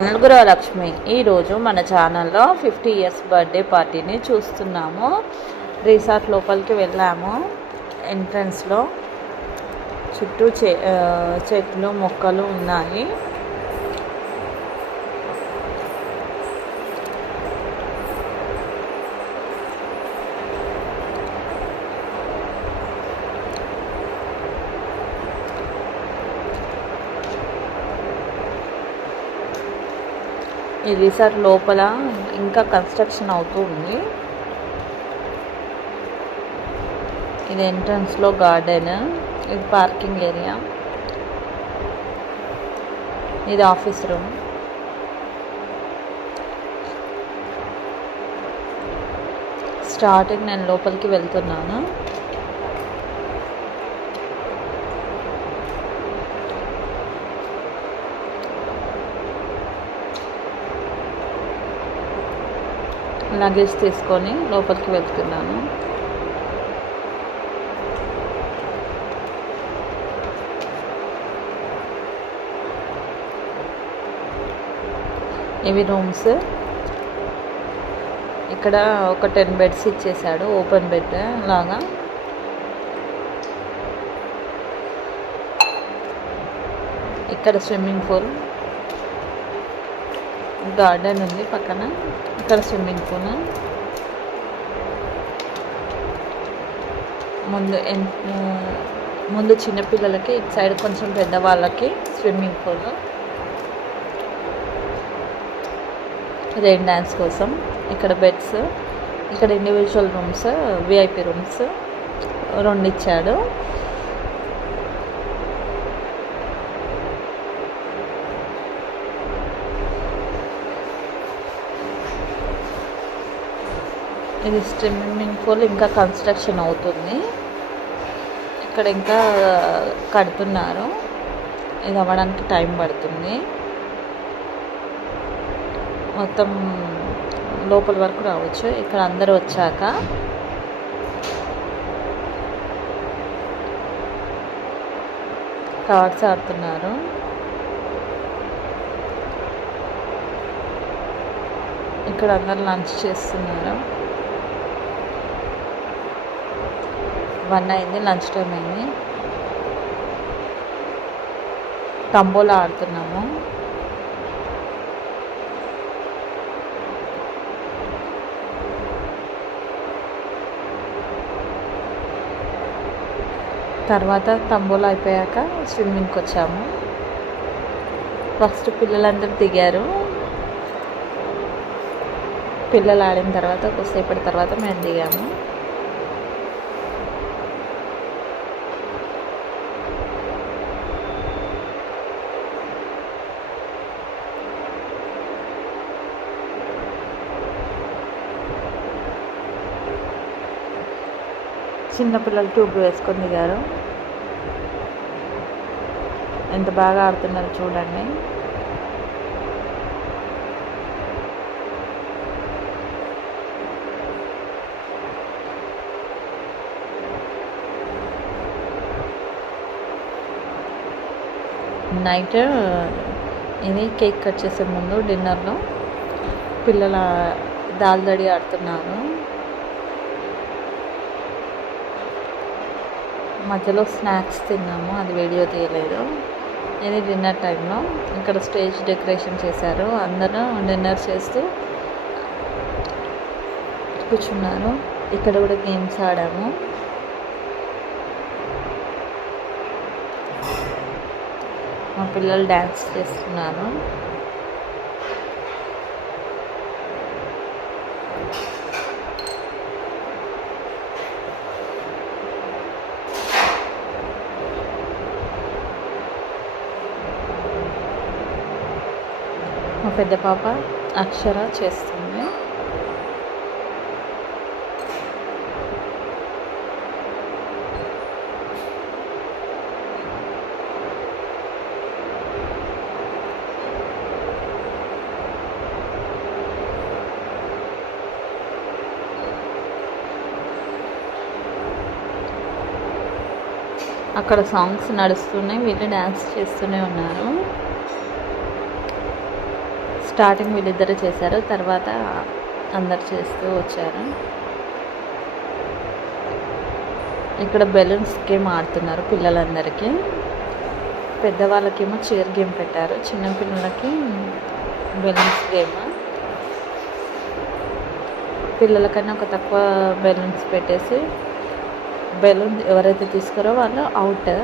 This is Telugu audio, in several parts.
గృహలక్ష్మి ఈరోజు మన ఛానల్లో 50 ఇయర్స్ బర్త్డే పార్టీని చూస్తున్నాము. రిసార్ట్ లోపలికి వెళ్ళాము. ఎంట్రన్స్లో చుట్టూ చెట్లు మొక్కలు ఉన్నాయి. ఈ రిసార్ట్ లోపల ఇంకా కన్స్ట్రక్షన్ అవుతూ ఉంది. ఇది ఎంట్రన్స్లో గార్డెన్, ఇది పార్కింగ్ ఏరియా, ఇది ఆఫీస్ రూమ్. స్టార్టింగ్ నేను లోపలికి వెళ్తున్నాను. లగేజ్ తీసుకొని లోపలికి వెళ్తున్నాను. ఇవి రూమ్స్. ఇక్కడ ఒక 10 బెడ్స్ ఇచ్చేసాడు, ఓపెన్ బెడ్ లాగా. ఇక్కడ స్విమ్మింగ్ పూల్, గార్డెన్ ఉంది పక్కన. ఇక్కడ స్విమ్మింగ్ పూల్. ముందు చిన్నపిల్లలకి, ఇటు సైడ్ కొంచెం పెద్దవాళ్ళకి స్విమ్మింగ్ పూల్. రెయిన్ డ్యాన్స్ కోసం. ఇక్కడ బెడ్స్, ఇక్కడ ఇండివిజువల్ రూమ్స్, విఐపి రూమ్స్ 2 ఇచ్చాడు. ఇది స్విమ్మింగ్ పూల్ ఇంకా కన్స్ట్రక్షన్ అవుతుంది. ఇక్కడ ఇంకా కడుతున్నారు. ఇది అవ్వడానికి టైం పడుతుంది. మొత్తం లోపల వరకు రావచ్చు. ఇక్కడ అందరూ వచ్చాక కార్డ్స్ ఆడుతున్నారు. ఇక్కడ అందరు లంచ్ చేస్తున్నారు. 1 అయింది, లంచ్ టైం అయింది. తంబోలా ఆడుతున్నాము. తర్వాత తంబోలా అయిపోయాక స్విమ్మింగ్కి వచ్చాము. ఫస్ట్ పిల్లలందరూ దిగారు. పిల్లలు ఆడిన తర్వాత కొద్దిసేపటి తర్వాత మేము దిగాము. చిన్నపిల్లలు ట్యూబ్ వేసుకొని దిగారు. ఎంత బాగా ఆడుతున్నారు చూడండి. నైట్ ఇది కేక్ కట్ చేసే ముందు డిన్నర్లో పిల్లల దాల్దడి ఆడుతున్నారు. మధ్యలో స్నాక్స్ తిన్నాము, అది వీడియో తీయలేదు. ఇది డిన్నర్ టైంలో. ఇక్కడ స్టేజ్ డెకరేషన్ చేశారు. అందరూ డిన్నర్ చేస్తూ కూర్చున్నారు. ఇక్కడ కూడా గేమ్స్ ఆడాము. మా పిల్లలు డ్యాన్స్ చేస్తున్నారు. మా పెద్ద పాప అక్షర చేస్తుంది. అక్కడ సాంగ్స్ నడుస్తున్నాయి, వీళ్ళు డ్యాన్స్ చేస్తూనే ఉన్నారు. స్టార్టింగ్ వీళ్ళిద్దరే చేశారు, తర్వాత అందరు చేస్తూ వచ్చారు. ఇక్కడ బెలూన్స్ గేమ్ ఆడుతున్నారు పిల్లలందరికీ. పెద్దవాళ్ళకేమో చైర్ గేమ్ పెట్టారు, చిన్నపిల్లలకి బెలూన్స్ గేమ్. పిల్లలకన్నా ఒక తక్కువ బెలూన్స్ పెట్టేసి బెలూన్ ఎవరైతే తీసుకోరో వాళ్ళు అవుట్.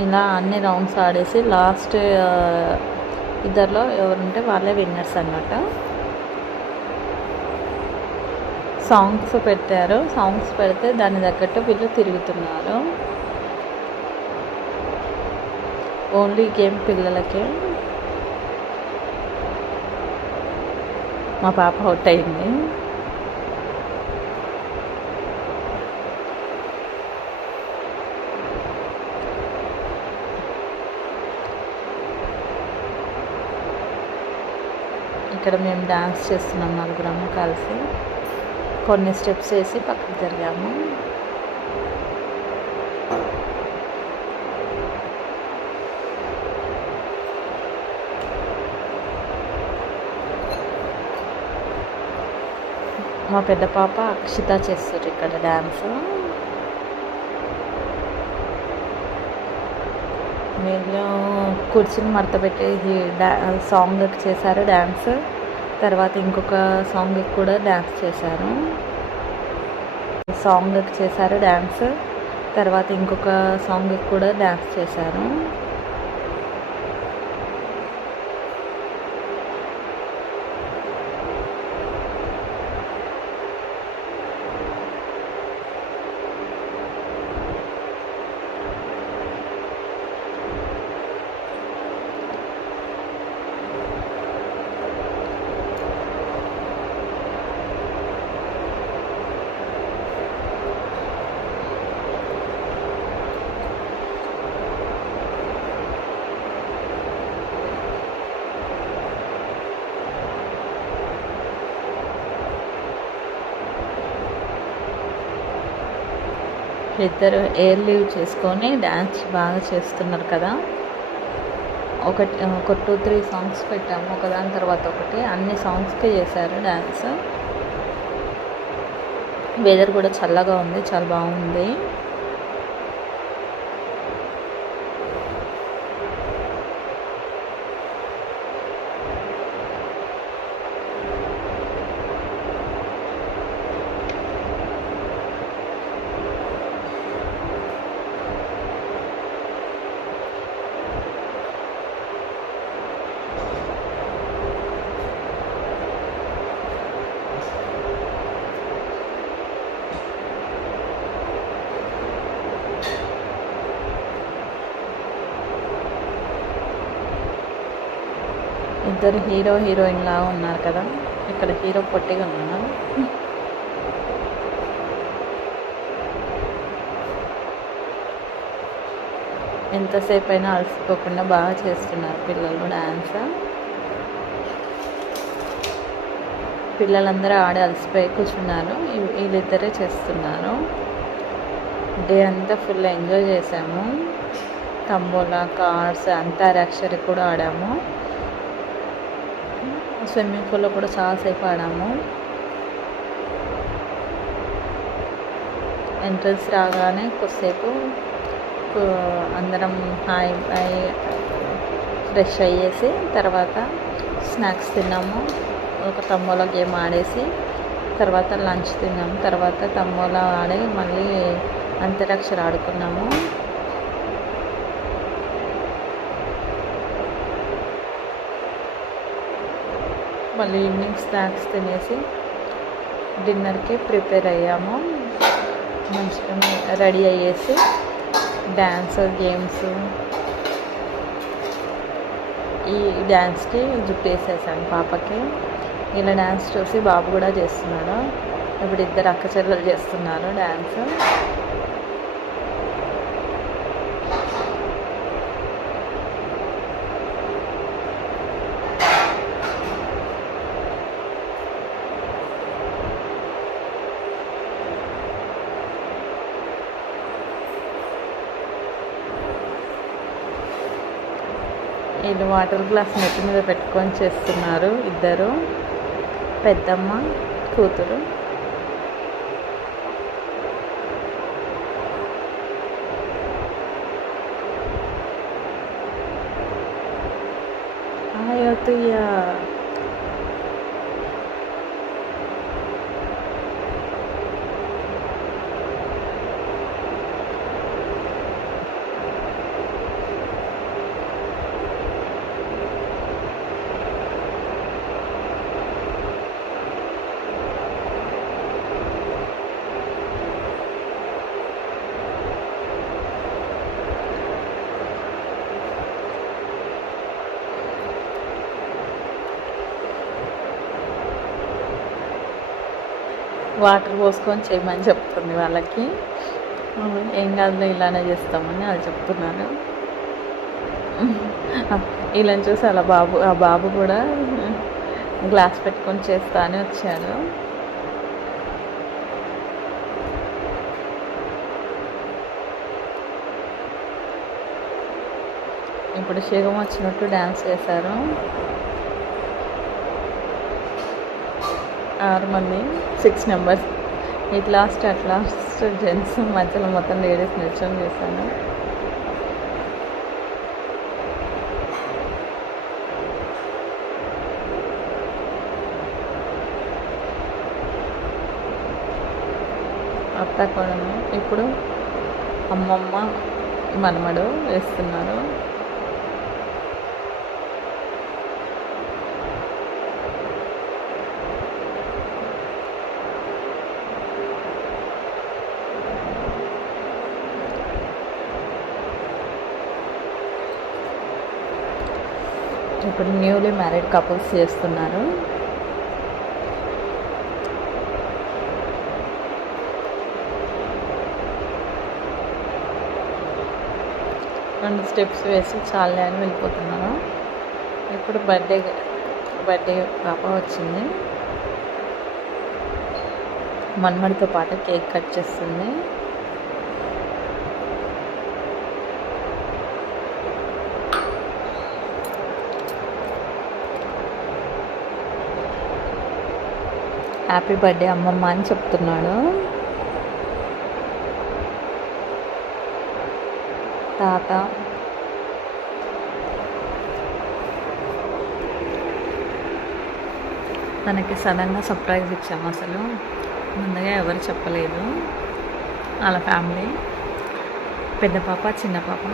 ఇలా అన్ని రౌండ్స్ ఆడేసి లాస్ట్ ఇద్దరిలో ఎవరుంటే వాళ్ళే విన్నర్స్ అన్నమాట. సాంగ్స్ పెట్టారు, సాంగ్స్ పెడితే దాని తగ్గట్టు వీళ్ళు తిరుగుతున్నారు. ఓన్లీ గేమ్ పిల్లలకే. మా పాప అవుట్ అయింది. ఇక్కడ మేము డాన్స్ చేస్తున్నాం నలుగురము కలిసి. కొన్ని స్టెప్స్ వేసి పక్కకు జరిగాము. మా పెద్ద పాప అక్షిత చేస్తారు ఇక్కడ డ్యాన్స్. వీళ్ళు కుర్చీని మడత పెట్టి సాంగ్కి చేశారు డ్యాన్స్. తర్వాత ఇంకొక సాంగ్కి కూడా డ్యాన్స్ చేశారు. సాంగ్కి చేశారు డ్యాన్స్, తర్వాత ఇంకొక సాంగ్కి కూడా డ్యాన్స్ చేశారు. ఇద్దరు ఎయిర్ లీవ్ చేసుకొని డ్యాన్స్ బాగా చేస్తున్నారు కదా. ఒక 2-3 సాంగ్స్ పెట్టాము, ఒకదాని తర్వాత ఒకటి. అన్ని సాంగ్స్కి చేశారు డ్యాన్స్. వెదర్ కూడా చల్లగా ఉంది, చాలా బాగుంది. ఇద్దరు హీరో హీరోయిన్ లాగా ఉన్నారు కదా. ఇక్కడ హీరో పొట్టిగా ఉన్నారు. ఎంతసేపు అయినా అలసిపోకుండా బాగా చేస్తున్నారు పిల్లలు డ్యాన్స్. పిల్లలందరూ ఆడి అలసిపోయి కూర్చున్నారు, వీళ్ళిద్దరే చేస్తున్నారు. డే అంతా ఫుల్ ఎంజాయ్ చేసాము. తంబోలా, కార్డ్స్, అంతాక్షరి కూడా ఆడాము. స్విమ్మింగ్ పూల్లో కూడా చాలాసేపు ఆడాము. ఎంట్రన్స్ రాగానే కొద్దిసేపు అందరం హాయ్ ఫ్రెష్ అయ్యేసి తర్వాత స్నాక్స్ తిన్నాము. ఒక తంబోలా గేమ్ ఆడేసి తర్వాత లంచ్ తిన్నాము. తర్వాత తంబోలా ఆడి మళ్ళీ అంతరాక్షరి ఆడుకున్నాము. మళ్ళీ ఈవినింగ్ స్నాక్స్ తినేసి డిన్నర్కి ప్రిపేర్ అయ్యాము. మంచిగా రెడీ అయ్యేసి డ్యాన్స్, గేమ్స్, ఈ డ్యాన్స్కి జుట్టు వేసేసాను పాపకి. ఇలా డ్యాన్స్ చూసి బాబు కూడా చేస్తున్నాడు. ఇప్పుడు ఇద్దరు అక్క చెల్లెలు చేస్తున్నారు డ్యాన్స్. వీళ్ళు వాటర్ గ్లాస్ నెత్తి మీద పెట్టుకొని చేస్తున్నారు ఇద్దరు, పెద్దమ్మ కూతురు. అయ్యో వాటర్ పోసుకొని చేయమని చెప్తుంది వాళ్ళకి. ఏం కాదులే ఇలానే చేస్తామని వాళ్ళు చెప్తున్నారు. వీళ్ళని చూసి అలా ఆ బాబు కూడా గ్లాస్ పెట్టుకొని చేస్తా అని వచ్చాడు. ఇప్పుడు శేగం వచ్చినట్టు డ్యాన్స్ చేశారు. 6 మంది, 6 మెంబర్స్. ఇట్ లాస్ట్ జెంట్స్, మధ్యలో మొత్తం లేడీస్ నిల్చొని చేశాను. అత్త కోడలు ఇప్పుడు అమ్మమ్మ మనమడు వేస్తున్నారు. ఇప్పుడు న్యూలీ మ్యారీడ్ కపుల్స్ చేస్తున్నారు. రెండు స్టెప్స్ వేసి చాలే అని వెళ్ళిపోతున్నాను. ఇప్పుడు బర్త్డే పాప వచ్చింది. మన్మడితో పాటు కేక్ కట్ చేస్తుంది. హ్యాపీ బర్త్డే అమ్మమ్మ అని చెప్తున్నాడు. తాత తనకి సడన్గా సర్ప్రైజ్ ఇచ్చాము. అసలు ముందుగా ఎవరు చెప్పలేదు. వాళ్ళ ఫ్యామిలీ, పెద్ద పాప చిన్న పాప.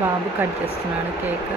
బాబు కట్ చేస్తున్నాడు కేక్.